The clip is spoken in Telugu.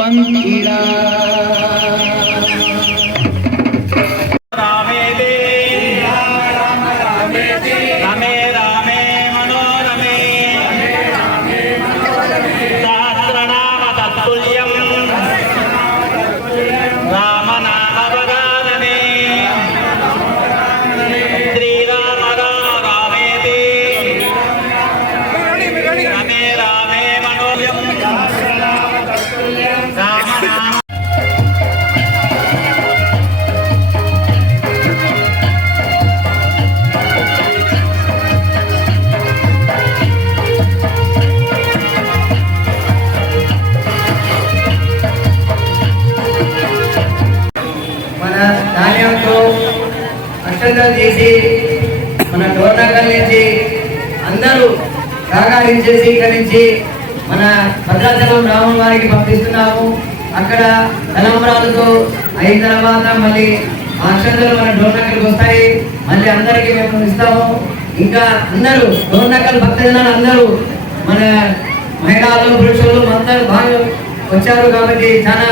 पंखीड़ा అక్షంతలు తీసి మన డోర్నకల్ నుంచి అందరూ రాగాలించి స్వీకరించి మన భద్రాచలం రామం వారికి పంపిస్తున్నాము. అక్కడ తలంబరాలతో అయిన తర్వాత మళ్ళీ అక్షంతలు మన డోర్నకల్కి వస్తాయి. మళ్ళీ అందరికీ మేము ఇస్తాము. ఇంకా అందరూ డోర్నకల్ భక్తజనాలు అందరూ మన మహిళలు పురుషులు అందరూ బాగా వచ్చారు కాబట్టి చాలా